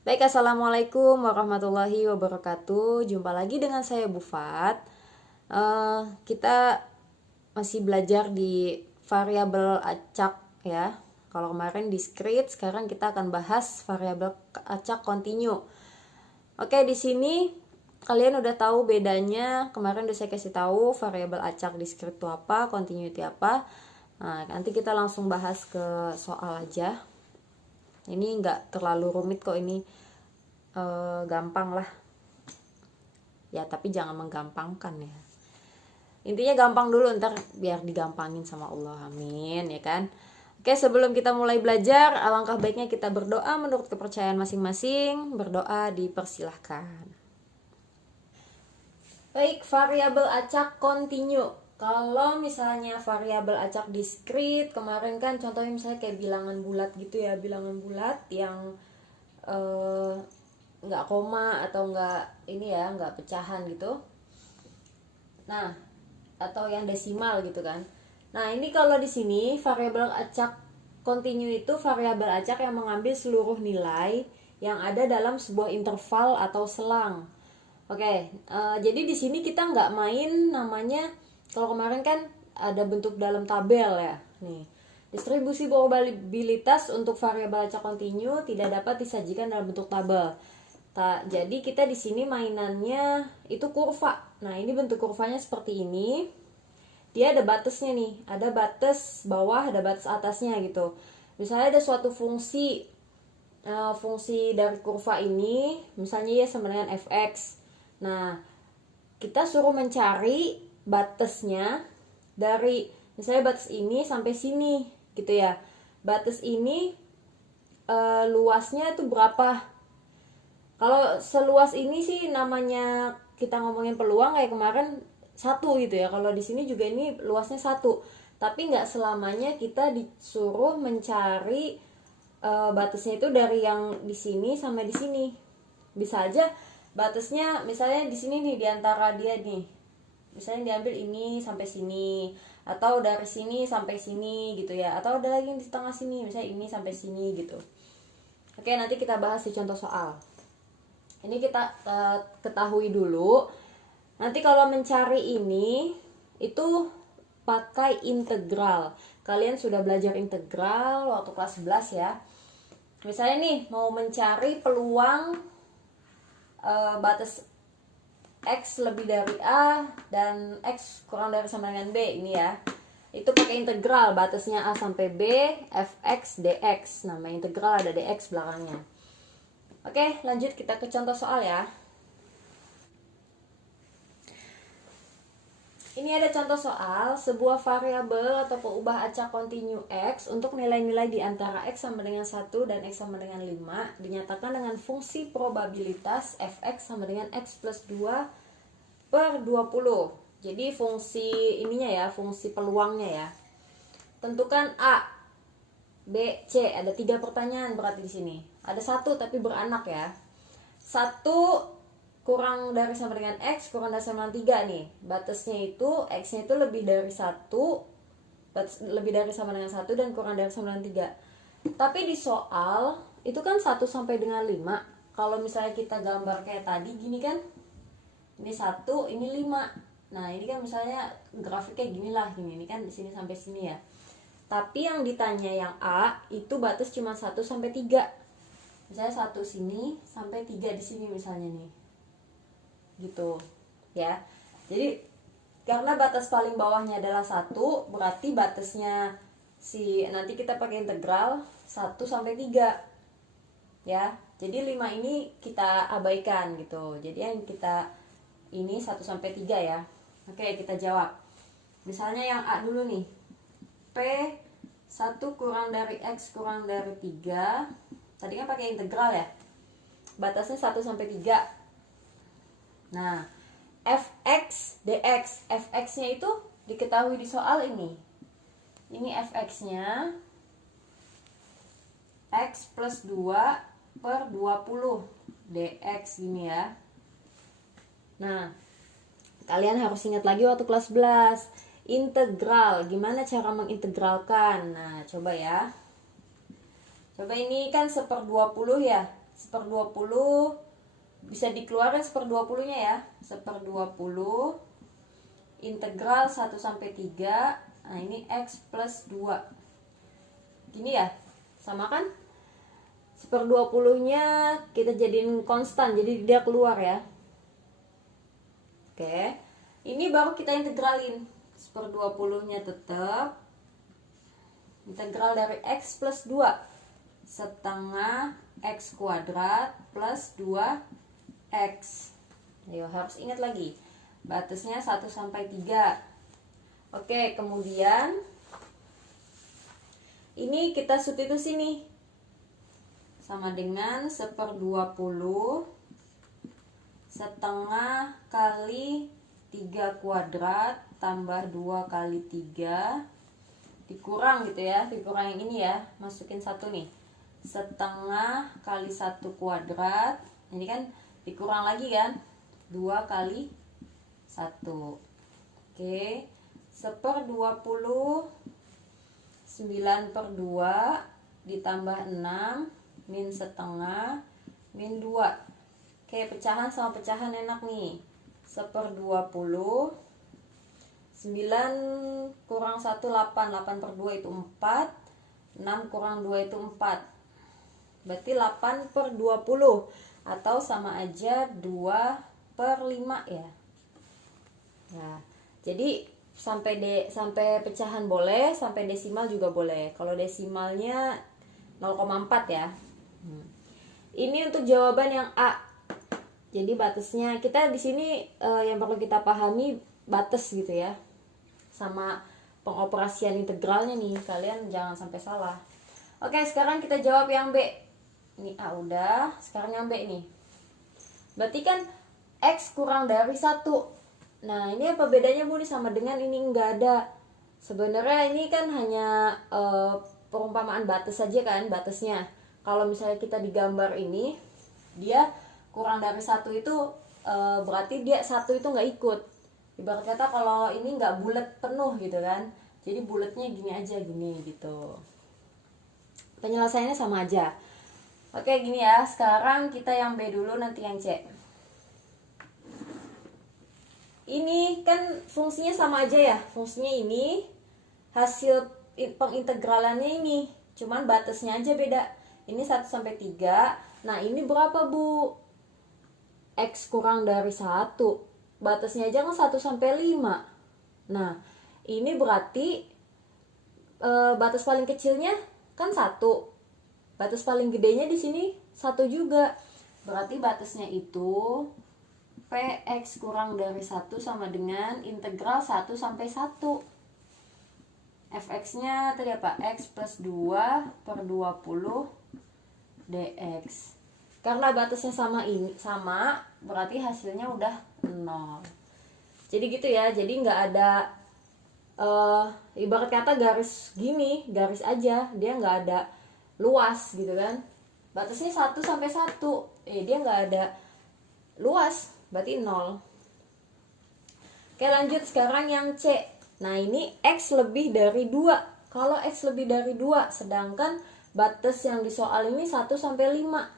Baik, assalamualaikum warahmatullahi wabarakatuh. Jumpa lagi dengan saya Bu Fat. Kita masih belajar di variabel acak ya. Kalau kemarin discrete, sekarang kita akan bahas variabel acak kontinu. Oke, di sini kalian udah tahu bedanya. Kemarin udah saya kasih tahu variabel acak discrete itu apa, kontinu itu apa. Nah, nanti kita langsung bahas ke soal aja. Ini nggak terlalu rumit kok, ini gampang lah ya, tapi jangan menggampangkan ya. Intinya gampang dulu, ntar biar digampangin sama Allah, amin ya kan. Oke, sebelum kita mulai belajar, alangkah baiknya kita berdoa menurut kepercayaan masing-masing. Berdoa dipersilahkan. Baik, variabel acak kontinu. Kalau misalnya variabel acak discrete, kemarin kan contohnya misalnya kayak bilangan bulat gitu ya, bilangan bulat yang nggak koma atau nggak ini ya, nggak pecahan gitu. Nah, atau yang desimal gitu kan. Nah, ini kalau di sini variabel acak kontinu itu variabel acak yang mengambil seluruh nilai yang ada dalam sebuah interval atau selang. Oke, jadi di sini kita nggak main namanya, kalau kemarin kan ada bentuk dalam tabel ya. Nih, distribusi probabilitas untuk variabel acak kontinu tidak dapat disajikan dalam bentuk tabel. Jadi kita di sini mainannya itu kurva. Nah, ini bentuk kurvanya seperti ini. Dia ada batasnya nih, ada batas bawah, ada batas atasnya gitu. Misalnya ada suatu fungsi, fungsi dari kurva ini, misalnya ya sama dengan fx. Nah, kita suruh mencari batasnya dari misalnya batas ini sampai sini gitu ya. Batas ini luasnya itu berapa? Kalau seluas ini sih namanya kita ngomongin peluang kayak kemarin satu gitu ya. Kalau di sini juga ini luasnya satu, tapi nggak selamanya kita disuruh mencari batasnya itu dari yang di sini sampai di sini. Bisa aja batasnya misalnya di sini nih, di antara dia nih, misalnya diambil ini sampai sini, atau dari sini sampai sini gitu ya, atau ada lagi yang di tengah sini, misalnya ini sampai sini gitu. Oke, nanti kita bahas di contoh soal. Ini kita ketahui dulu. Nanti kalau mencari ini itu pakai integral. Kalian sudah belajar integral waktu kelas 11 ya. Misalnya nih mau mencari peluang batas x lebih dari a dan x kurang dari sama dengan b ini ya. Itu pakai integral, batasnya a sampai b, fx dx. Nama integral ada dx belakangnya. Oke, lanjut kita ke contoh soal ya. Ini ada contoh soal, sebuah variabel atau peubah acak kontinu x untuk nilai-nilai di antara x sama dengan 1 dan x sama dengan 5 dinyatakan dengan fungsi probabilitas fx sama dengan x plus 2 per 20. Jadi fungsi ininya ya, fungsi peluangnya ya. Tentukan a, b, c. Ada 3 pertanyaan berarti di sini. Ada 1 tapi beranak ya. 1 kurang dari sama dengan x, kurang dari sama dengan 3 nih. Batasnya itu x-nya itu lebih dari 1, lebih dari sama dengan 1 dan kurang dari sama dengan 3. Tapi di soal itu kan 1 sampai dengan 5. Kalau misalnya kita gambar kayak tadi gini kan. Ini 1, ini 5. Nah, ini kan misalnya grafiknya gini lah, gini. Ini kan di sini sampai sini ya. Tapi yang ditanya yang A itu batas cuma 1 sampai 3. Misalnya 1 sini sampai 3 di sini misalnya nih. Gitu. Ya. Jadi karena batas paling bawahnya adalah 1, berarti batasnya nanti kita pakai integral 1 sampai 3. Ya. Jadi 5 ini kita abaikan gitu. Jadi yang kita ini 1 sampai 3 ya. Oke, kita jawab. Misalnya yang A dulu nih. P 1 kurang dari X kurang dari 3. Tadi kan pakai integral ya. Batasnya 1 sampai 3. Nah, fx dx. Fx-nya itu diketahui di soal ini. Ini fx-nya x plus 2 per 20 dx gini ya. Nah, kalian harus ingat lagi waktu kelas 11 integral, gimana cara mengintegralkan. Nah, coba ya. Coba ini kan 1/20 ya. 1/20 bisa dikeluarkan 1/20-nya ya. 1/20 integral 1 sampai 3. Nah, ini X plus 2. Gini ya, sama kan? 1/20-nya kita jadiin konstan, jadi dia keluar ya. Oke, ini baru kita integralin. 1/20-nya tetap integral dari X plus 2 setengah X kuadrat plus 2X. Ayo, harus ingat lagi, batasnya 1 sampai 3. Oke, kemudian ini kita substitusi nih, sama dengan 1/20 setengah kali 3 kuadrat tambah 2 kali 3 dikurang gitu ya, dikurang yang ini ya, masukin 1 nih, setengah kali 1 kuadrat, ini kan dikurang lagi kan, 2 kali 1. Oke, 1/20 9/2 ditambah 6 min setengah min 2. Oke, pecahan sama pecahan enak nih. 1/20 9 kurang 1 8, 8/2 itu 4, 6 kurang 2 itu 4, berarti 8/20 atau sama aja 2/5 ya. Nah, jadi sampai pecahan boleh, sampai desimal juga boleh. Kalau desimalnya 0,4 ya. Ini untuk jawaban yang A. Jadi batasnya kita di sini yang perlu kita pahami batas gitu ya, sama pengoperasian integralnya nih, kalian jangan sampai salah. Oke, sekarang kita jawab yang B. Ini A udah, sekarang yang B nih. Berarti kan X kurang dari 1. Nah, ini apa bedanya Bu nih sama dengan ini enggak ada? Sebenarnya ini kan hanya perumpamaan batas saja kan, batasnya. Kalau misalnya kita digambar ini, dia kurang dari 1 itu berarti dia 1 itu nggak ikut. Ibarat kata kalau ini nggak bulat penuh gitu kan, jadi bulatnya gini aja, gini gitu. Penyelesaiannya sama aja. Oke, gini ya, sekarang kita yang B dulu, nanti yang C. Ini kan fungsinya sama aja ya, fungsinya ini, hasil pengintegralannya ini, cuman batasnya aja beda. Ini 1 sampai 3. Nah, ini berapa Bu? X kurang dari 1. Batasnya aja kan 1 sampai 5. Nah, ini berarti batas paling kecilnya kan 1. Batas paling gedenya di sini 1 juga. Berarti batasnya itu Px kurang dari 1 sama dengan integral 1 sampai 1. Fx-nya tadi apa? X plus 2/20 dx. Karena batasnya sama, ini sama, berarti hasilnya udah 0. Jadi gitu ya, jadi nggak ada ibarat kata garis gini, garis aja, dia nggak ada luas gitu kan. Batasnya 1 sampai 1, dia nggak ada luas, berarti 0. Oke, lanjut sekarang yang C. Nah, ini X lebih dari 2. Kalau X lebih dari 2, sedangkan batas yang di soal ini 1 sampai 5.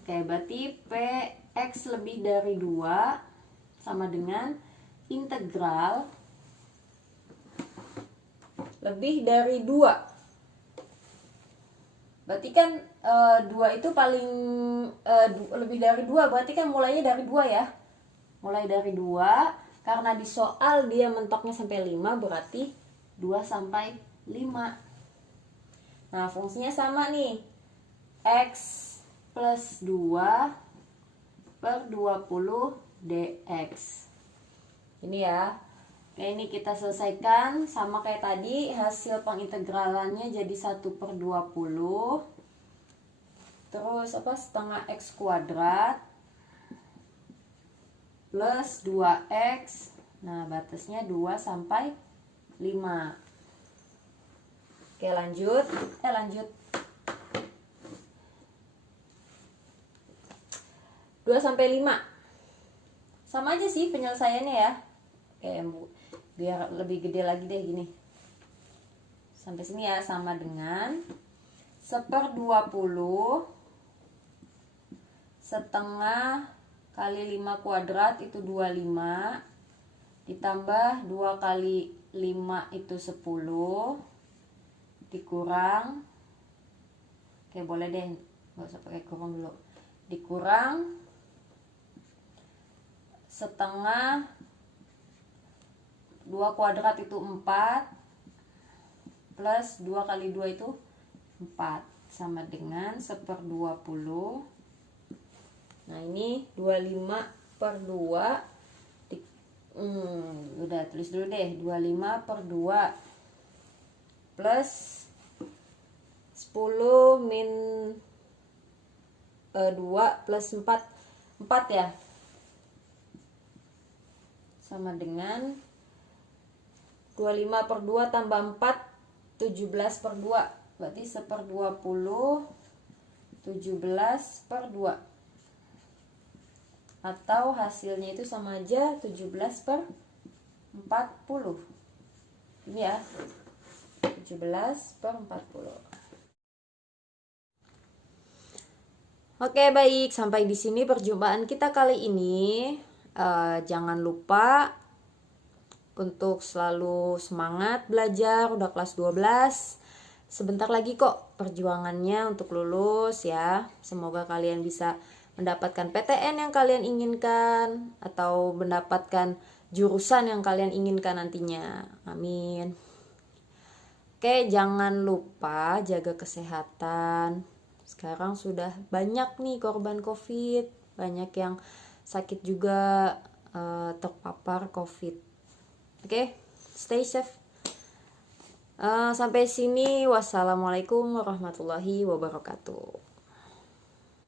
Oke, berarti Px lebih dari 2 sama dengan integral lebih dari 2. Berarti kan 2 itu paling lebih dari 2, berarti kan mulainya dari 2 ya. Mulai dari 2, karena di soal dia mentoknya sampai 5, berarti 2 sampai 5. Nah, fungsinya sama nih. X plus 2/20 dx. Ini ya. Oke, ini kita selesaikan sama kayak tadi, hasil pengintegralannya jadi 1/20. Terus apa? Setengah X kuadrat plus 2X. Nah, batasnya 2 sampai 5. Oke, lanjut. Lanjut. 2 sampai 5. Sama aja sih penyelesaiannya ya. Oke, biar lebih gede lagi deh gini. Sampai sini ya, sama dengan 1/20 setengah kali 5 kuadrat itu 25, ditambah 2 kali 5 itu 10, dikurang, oke boleh deh, nggak usah pakai kurang dulu, dikurang setengah 2 kuadrat itu 4, plus 2 kali 2 itu 4, sama dengan 1/20. Nah ini 25/2 udah tulis dulu deh, 25/2 plus 10 min 2 plus 4 ya, sama dengan 25/2 tambah 4 17/2, berarti 1/20 17/2, atau hasilnya itu sama aja 17/40. Ini ya, 17/40. Oke, baik, sampai di sini perjumpaan kita kali ini. Jangan lupa untuk selalu semangat belajar, udah kelas 12. Sebentar lagi kok perjuangannya untuk lulus ya. Semoga kalian bisa mendapatkan PTN yang kalian inginkan atau mendapatkan jurusan yang kalian inginkan nantinya. Amin. Oke, jangan lupa jaga kesehatan. Sekarang sudah banyak nih korban COVID, banyak yang sakit juga, terpapar COVID. Oke, stay safe. Sampai sini, wassalamualaikum warahmatullahi wabarakatuh.